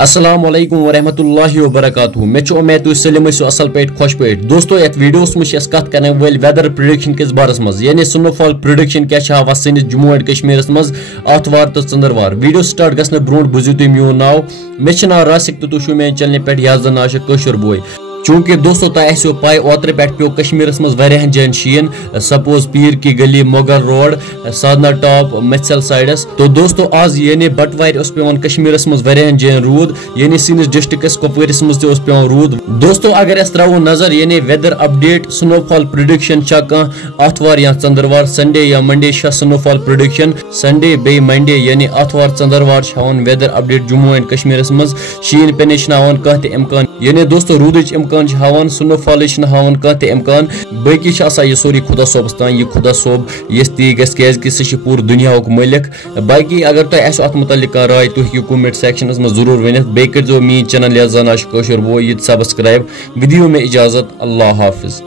अस्सलाम वालेकुम वरहमतुल्लाहि वबरकातुहू मे उम्मीद तुम सलिम असल पे खुश पे दोस्तों ये वीडियोस में कत कर वेदर प्रिडिक्शन किस बारस मज यानी स्नोफॉल प्रिडिक्शन क्या हवा सनिस जम्मू एंड कश्मीर मज आतवार तो चंद्रवार वीडियो स्टार्ट गसने ब्रो बुझू तुम मोन नाव मे नाव रासिक तो तुम मेरे चैनल पे याद नाश कशर बोय चूंकि दोस्तों तुम पाई ओतर पे पे कश्मीर मज वारियाहन जायन शीन सपोज पीर की गली मोगल रोड साधना टॉप मत्सल साइडस तो दोस्तों आज यानी बटवार पे कश्मीर मज वारियाहन जायन रूद यानी सनिस डिस्ट्रिक्स कुपवारिस मज पे रूद दोस्तों अगर अस त्रो नजर यानी वेदर अपडेट स्नोफॉल प्रिडिक्शन आतवार या चंद्रवार संडे या मंडे स्नोफॉल प्रिडिक्शन संडे बे मंडे यानी आतवार चंद्रवार हावन weather update Jammu and Kashmir मज शीन पे हावन कह इम्कान यानी दोस्तों रूदच इम्कान हावन स्नोफॉल हावन कह इम्कान बाकी यह सोरी खुदा सोबस तान यह खुदा सोब यस ती गि सह पूर दुनिया मालिक बाकी अगर तुम अत मुतलिक राय तुम हूँ कमेंट सेक्शन में जरूर वन बे कर मेन चैनल याद कशर वो ये सब्सक्राइब विदियो में इजाजत अल्लाह हाफिज।